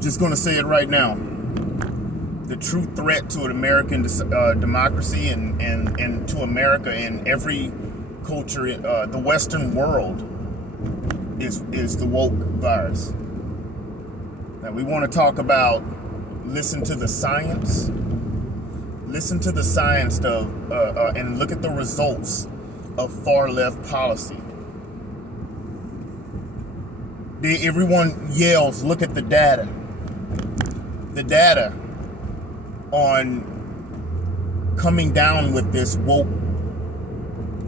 Just going to say it right now. The true threat to an American democracy and to America and every culture, the Western world, is the woke virus. Now we want to talk about, listen to the science of, and look at the results of far left policy. Everyone yells, look at the data. The data on coming down with this woke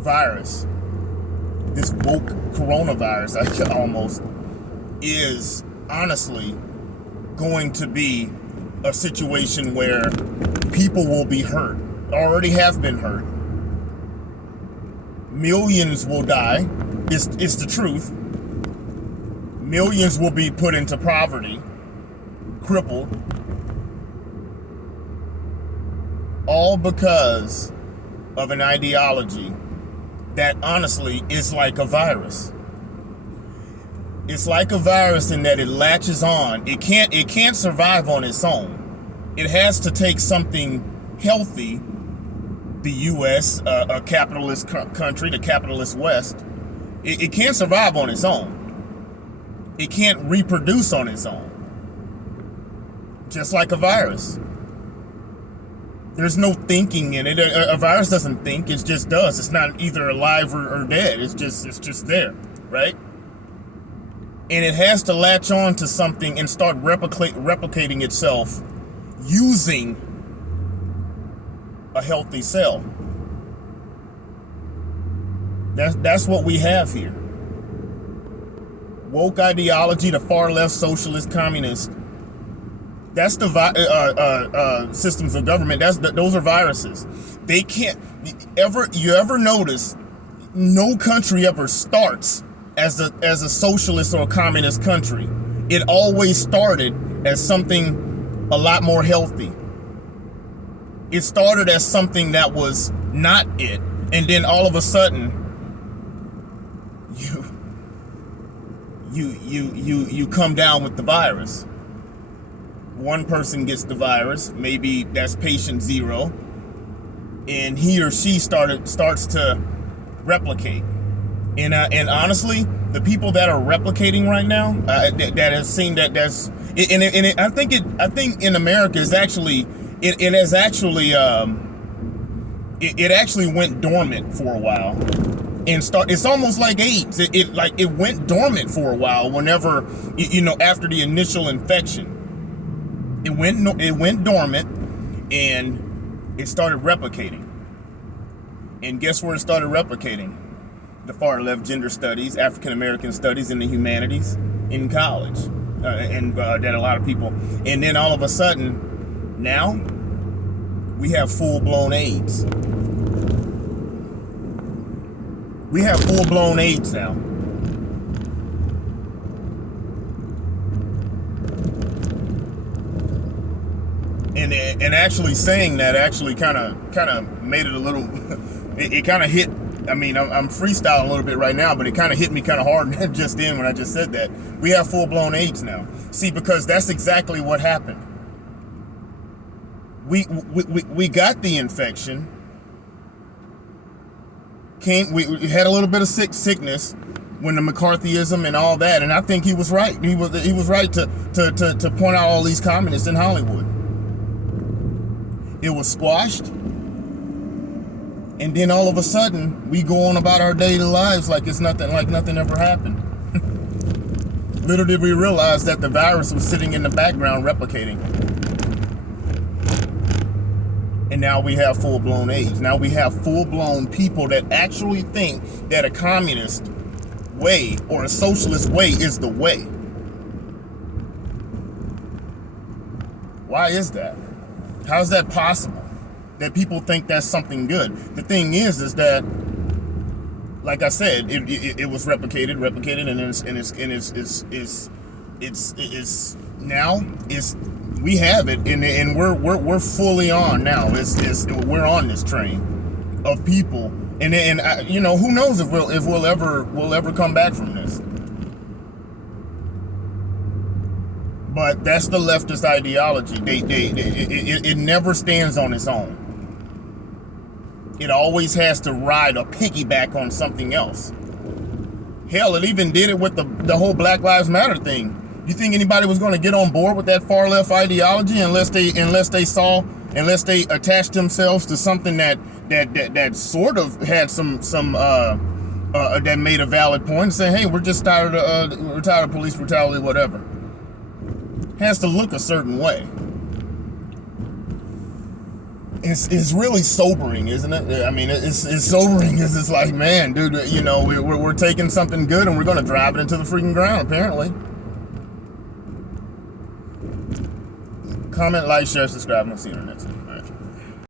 virus, this woke coronavirus, almost, is honestly going to be a situation where people will be hurt, already have been hurt. Millions will die. It's the truth. Millions will be put into poverty, crippled, all because of an ideology that honestly is like a virus. It's like a virus in that it latches on. It can't survive on its own. It has to take something healthy, the U.S., a capitalist country, the capitalist West. It can't survive on its own. It can't reproduce on its own. Just like a virus. There's no thinking in it. A virus doesn't think, it just does. It's not either alive or dead. It's just there, right? And it has to latch on to something and start replicating itself using a healthy cell. That's what we have here. Woke ideology, the far left, socialist, communist. That's the systems of government. Those are viruses. They can't you ever notice no country ever starts as a socialist or a communist country. It always started as something a lot more healthy. It started as something that was not it, and then all of a sudden you come down with the virus. One person gets the virus, maybe that's patient zero, and he or she starts to replicate. And honestly, the people that are replicating right now, that has seen that's I think in America is actually it actually went dormant for a while. It's almost like AIDS. It went dormant for a while whenever, after the initial infection. It went dormant and it started replicating. And guess where it started replicating? The far left gender studies, African American studies, and the humanities in college. And that a lot of people. And then all of a sudden, now we have full-blown AIDS. We have full-blown AIDS now. And actually saying that actually kind of made it a little. It kind of hit. I mean, I'm freestyling a little bit right now, but it kind of hit me kind of hard just then when I just said that. We have full-blown AIDS now. See, because that's exactly what happened. We got the infection. We had a little bit of sickness when the McCarthyism and all that, and I think he was right. He was right to point out all these communists in Hollywood. It was squashed, and then all of a sudden we go on about our daily lives like nothing ever happened. Little did we realize that the virus was sitting in the background replicating. And now we have full-blown AIDS. Now we have full-blown people that actually think that a communist way or a socialist way is the way. Why is that? How is that possible? That people think that's something good. The thing is that, like I said, it was replicated, and we have it, and we're fully on now. We're on this train of people, and who knows if we'll ever come back from this. But that's the leftist ideology. It never stands on its own. It always has to ride or piggyback on something else. Hell, it even did it with the whole Black Lives Matter thing. You think anybody was going to get on board with that far left ideology unless they attached themselves to something that sort of had some that made a valid point and say, hey, we're just tired of police brutality, whatever. Has to look a certain way. It's really sobering, isn't it? I mean, it's sobering because it's like, man, dude, you know, we're taking something good and we're going to drive it into the freaking ground, apparently. Comment, like, share, subscribe, and I'll see you in the next one.